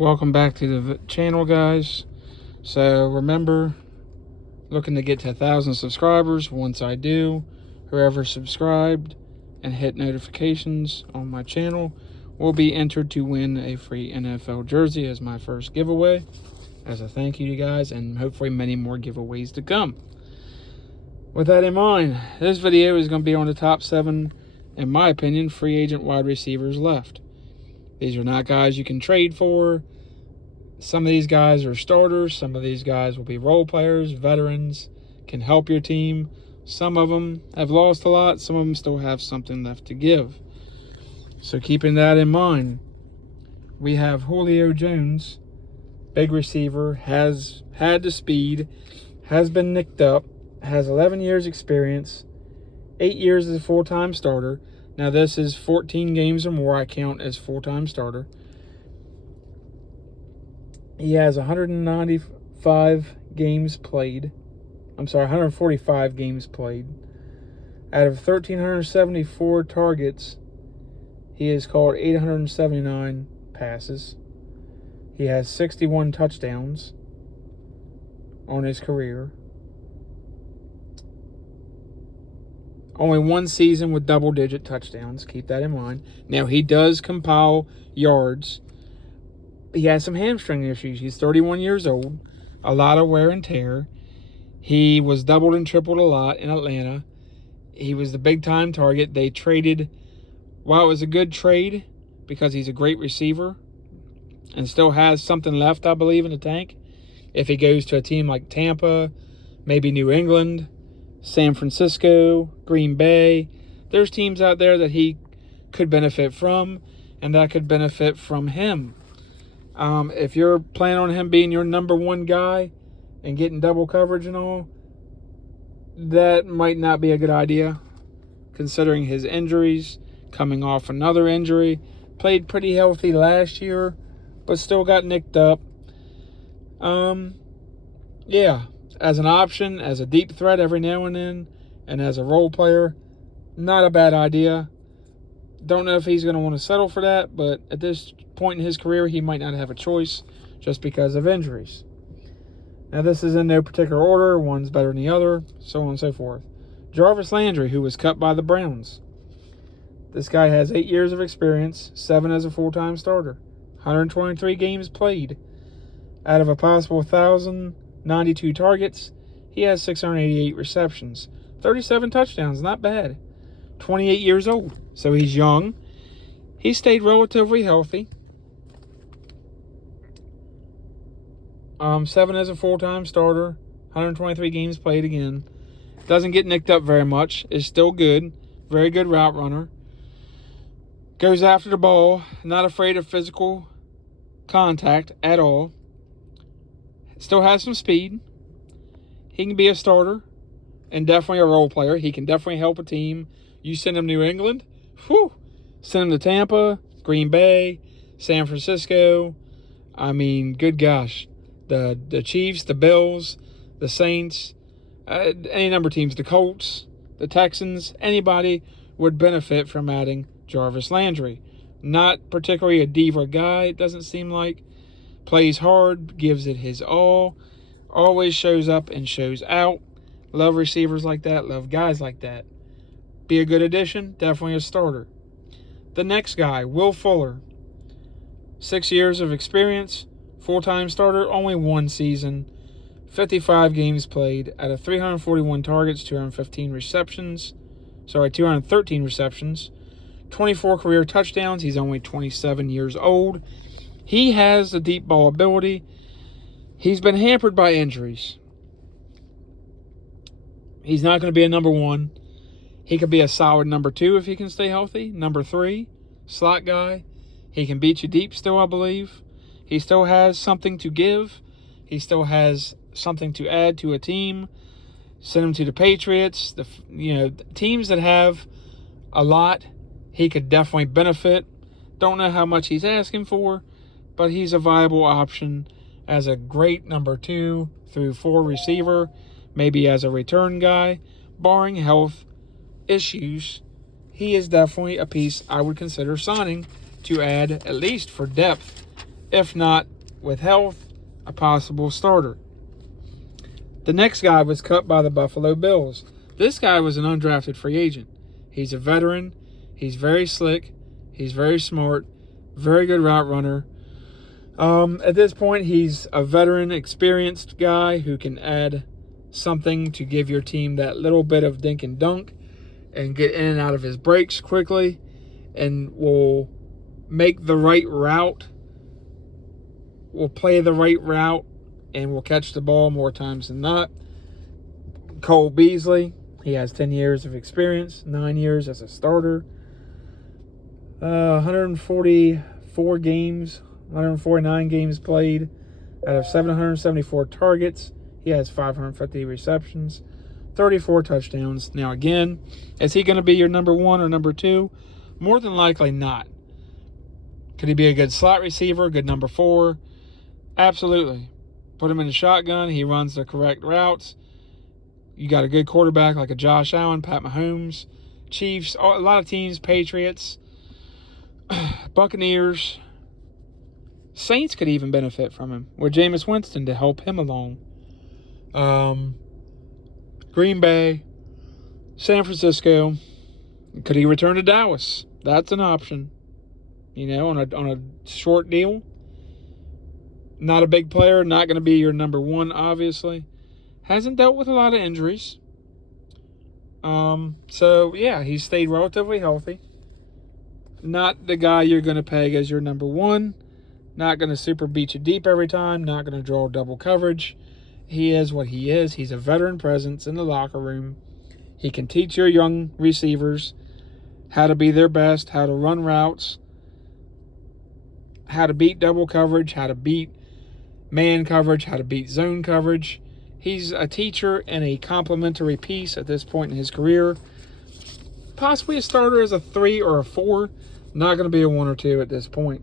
Welcome back to the channel, guys. So remember, looking to get to 1,000 subscribers. Once I do, whoever subscribed and hit notifications on my channel will be entered to win a free NFL jersey as my first giveaway, as a thank you to you guys, and hopefully many more giveaways to come. With that in mind, this video is going to be on the top 7, in my opinion, free agent wide receivers left. These are not guys you can trade for. Some of these guys are starters. Some of these guys will be role players, veterans, can help your team. Some of them have lost a lot. Some of them still have something left to give. So keeping that in mind, we have Julio Jones, big receiver, has had the speed, has been nicked up, has 11 years experience, 8 years as a full-time starter. Now this is 14 games or more I count as full-time starter. He has 145 games played. 145 games played. Out of 1,374 targets, he has caught 879 passes. He has 61 touchdowns on his career. Only one season with double-digit touchdowns. Keep that in mind. Now, he does compile yards. He has some hamstring issues. He's 31 years old. A lot of wear and tear. He was doubled and tripled a lot in Atlanta. He was the big-time target. They traded, while it was a good trade because he's a great receiver and still has something left, I believe, in the tank. If he goes to a team like Tampa, maybe New England, San Francisco, Green Bay, there's teams out there that he could benefit from and that could benefit from him. If you're planning on him being your number one guy and getting double coverage and all, that might not be a good idea considering his injuries, coming off another injury. Played pretty healthy last year, but still got nicked up. Yeah, as an option, as a deep threat every now and then, and as a role player, not a bad idea. Don't know if he's going to want to settle for that, but at this point in his career, he might not have a choice just because of injuries. Now, this is in no particular order. One's better than the other, so on and so forth. Jarvis Landry, who was cut by the Browns. This guy has 8 years of experience, 7 as a full-time starter, 123 games played. Out of a possible 1,092 targets, he has 688 receptions, 37 touchdowns, not bad. 28 years old, so he's young. He stayed relatively healthy. 7 as a full-time starter, 123 games played again. Doesn't get nicked up very much. Is still good. Very good route runner. Goes after the ball. Not afraid of physical contact at all. Still has some speed. He can be a starter and definitely a role player. He can definitely help a team. You send him to New England, whew. Send him to Tampa, Green Bay, San Francisco. I mean, good gosh. The Chiefs, the Bills, the Saints, any number of teams, the Colts, the Texans, anybody would benefit from adding Jarvis Landry. Not particularly a diva guy, it doesn't seem like. Plays hard, gives it his all, always shows up and shows out. Love receivers like that, love guys like that. Be a good addition, definitely a starter. The next guy, Will Fuller. 6 years of experience, full-time starter, only one season, 55 games played, out of 341 targets, 213 receptions. 213 receptions, 24 career touchdowns. He's only 27 years old. He has the deep ball ability. He's been hampered by injuries. He's not going to be a number one. He could be a solid number 2 if he can stay healthy. Number 3, slot guy. He can beat you deep still, I believe. He still has something to give. He still has something to add to a team. Send him to the Patriots. Teams that have a lot, he could definitely benefit. Don't know how much he's asking for, but he's a viable option as a great number 2 through 4 receiver, maybe as a return guy, barring health issues. He is definitely a piece I would consider signing to add, at least for depth, If not, with health, a possible starter. The next guy was cut by the Buffalo Bills. This guy was an undrafted free agent. He's a veteran. He's very slick. He's very smart. Very good route runner. At this point, he's a veteran, experienced guy who can add something to give your team that little bit of dink and dunk and get in and out of his breaks quickly and will make the right route, will play the right route, and will catch the ball more times than not. Cole Beasley, he has 10 years of experience, 9 years as a starter, 144 games, 149 games played out of 774 targets. He has 550 receptions, 34 touchdowns. Now again, is he going to be your number one or number two? More than likely not. Could he be a good slot receiver, good number 4? Absolutely. Put him in a shotgun. He runs the correct routes. You got a good quarterback like a Josh Allen, Pat Mahomes, Chiefs, a lot of teams, Patriots, Buccaneers. Saints could even benefit from him with Jameis Winston to help him along. Green Bay, San Francisco. Could he return to Dallas? That's an option. On a short deal. Not a big player, not going to be your number one, obviously. Hasn't dealt with a lot of injuries. So, yeah, he's stayed relatively healthy. Not the guy you're going to peg as your number one. Not going to super beat you deep every time. Not going to draw double coverage. He is what he is. He's a veteran presence in the locker room. He can teach your young receivers how to be their best, how to run routes, how to beat double coverage, how to beat man coverage, how to beat zone coverage. He's a teacher and a complimentary piece at this point in his career. Possibly a starter as a 3 or a 4. Not going to be a 1 or 2 at this point.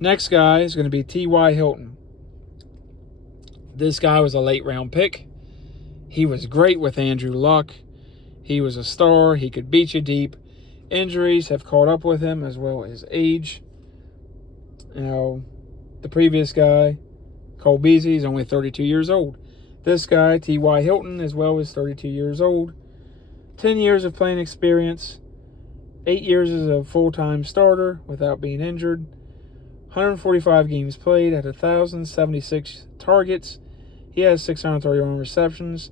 Next guy is going to be T.Y. Hilton. This guy was a late round pick. He was great with Andrew Luck. He was a star. He could beat you deep. Injuries have caught up with him as well as age. The previous guy, Cole Beasley, is only 32 years old. This guy, T.Y. Hilton, as well, is 32 years old. 10 years of playing experience. 8 years as a full-time starter without being injured. 145 games played at 1,076 targets. He has 631 receptions.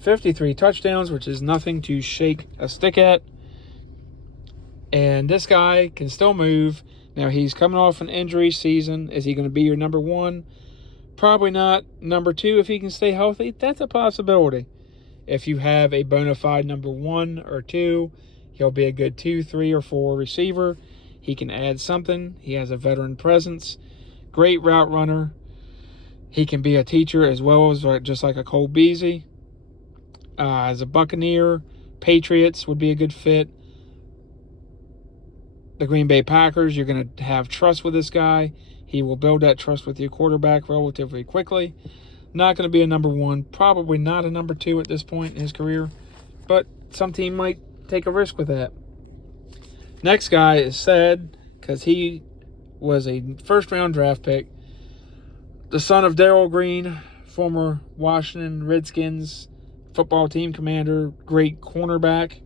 53 touchdowns, which is nothing to shake a stick at. And this guy can still move. Now, he's coming off an injury season. Is he going to be your number one? Probably not. Number 2, if he can stay healthy, that's a possibility. If you have a bona fide number 1 or 2, he'll be a good 2, 3, or 4 receiver. He can add something. He has a veteran presence. Great route runner. He can be a teacher as well as just like a Cole Beasley. As a Buccaneer, Patriots would be a good fit. The Green Bay Packers, you're going to have trust with this guy. He will build that trust with your quarterback relatively quickly. Not going to be a number 1. Probably not a number 2 at this point in his career. But some team might take a risk with that. Next guy is sad because he was a first-round draft pick. The son of Darrell Green, former Washington Redskins football team commander, great cornerback.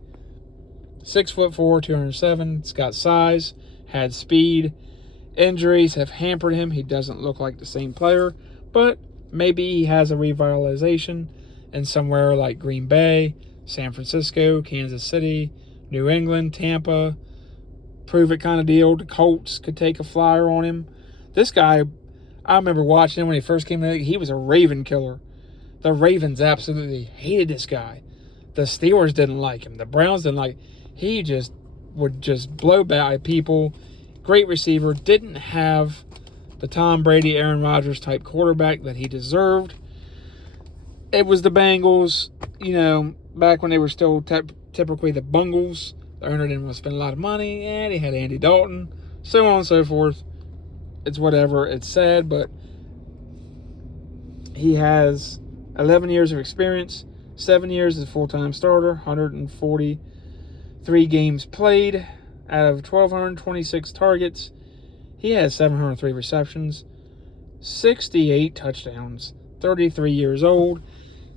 6'4", 207. He's got size, had speed. Injuries have hampered him. He doesn't look like the same player, but maybe he has a revitalization in somewhere like Green Bay, San Francisco, Kansas City, New England, Tampa. Prove it kind of deal. The Colts could take a flyer on him. This guy, I remember watching him when he first came in the league. He was a Raven killer. The Ravens absolutely hated this guy. The Steelers didn't like him. The Browns didn't like him. He just would just blow by people. Great receiver. Didn't have the Tom Brady, Aaron Rodgers type quarterback that he deserved. It was the Bengals, back when they were still typically the Bungles. The owner didn't want to spend a lot of money, and he had Andy Dalton, so on and so forth. It's whatever. It's sad, but he has 11 years of experience, 7 years as a full-time starter, 143 games played out of 1,226 targets. He has 703 receptions, 68 touchdowns, 33 years old.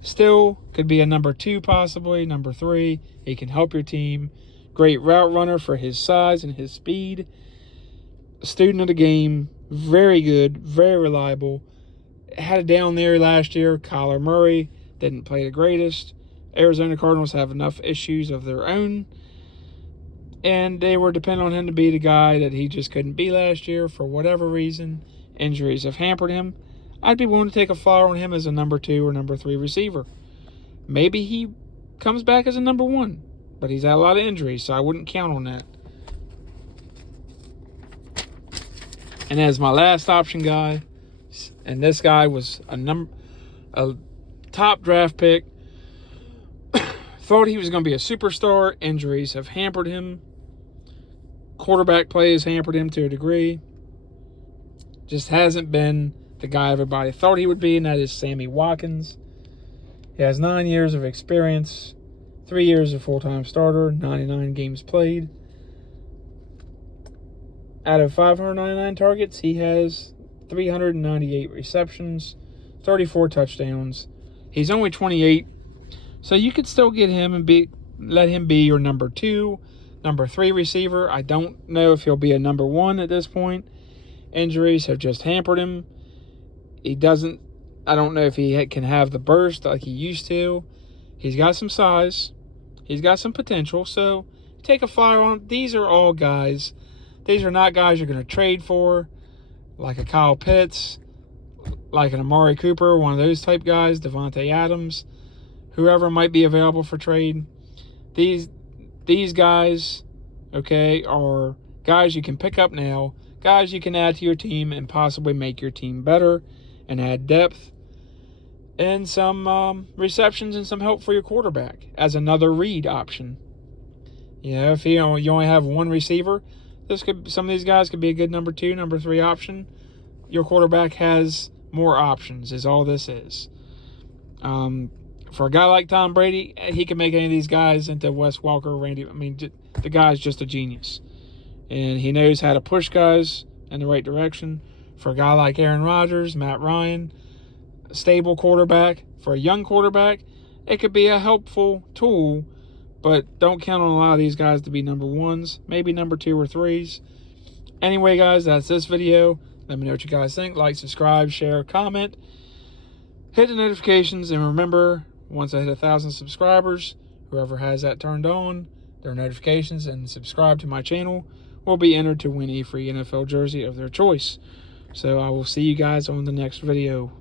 Still could be a number 2, possibly number 3. He can help your team. Great route runner for his size and his speed. Student of the game. Very good. Very reliable. Had a down there last year. Kyler Murray didn't play the greatest. Arizona Cardinals have enough issues of their own. And they were depending on him to be the guy that he just couldn't be last year for whatever reason. Injuries have hampered him. I'd be willing to take a flyer on him as a number 2 or number 3 receiver. Maybe he comes back as a number 1, but he's had a lot of injuries, so I wouldn't count on that. And as my last option guy, and this guy was a top draft pick, thought he was going to be a superstar. Injuries have hampered him. Quarterback play has hampered him to a degree. Just hasn't been the guy everybody thought he would be, and that is Sammy Watkins. He has 9 years of experience, 3 years of full-time starter, 99 games played. Out of 599 targets, he has 398 receptions, 34 touchdowns. He's only 28, so you could still get him and let him be your number 2, number 3 receiver. I don't know if he'll be a number 1 at this point. Injuries have just hampered him. I don't know if he can have the burst like he used to. He's got some size. He's got some potential. So take a flyer on him. These are all guys. These are not guys you're going to trade for, like a Kyle Pitts, like an Amari Cooper, one of those type guys, Devontae Adams, whoever might be available for trade. These guys, okay, are guys you can pick up now, guys you can add to your team and possibly make your team better and add depth and some receptions and some help for your quarterback as another read option. You know, if you only have one receiver, some of these guys could be a good number 2, number 3 option. Your quarterback has more options, is all this is. For a guy like Tom Brady, he can make any of these guys into Wes Welker, Randy. I mean, the guy's just a genius. And he knows how to push guys in the right direction. For a guy like Aaron Rodgers, Matt Ryan, a stable quarterback, for a young quarterback, it could be a helpful tool, but don't count on a lot of these guys to be number 1s, maybe number 2 or 3s. Anyway, guys, that's this video. Let me know what you guys think. Like, subscribe, share, comment. Hit the notifications, and remember, once I hit 1,000 subscribers, whoever has that turned on, their notifications, and subscribe to my channel will be entered to win a free NFL jersey of their choice. So I will see you guys on the next video.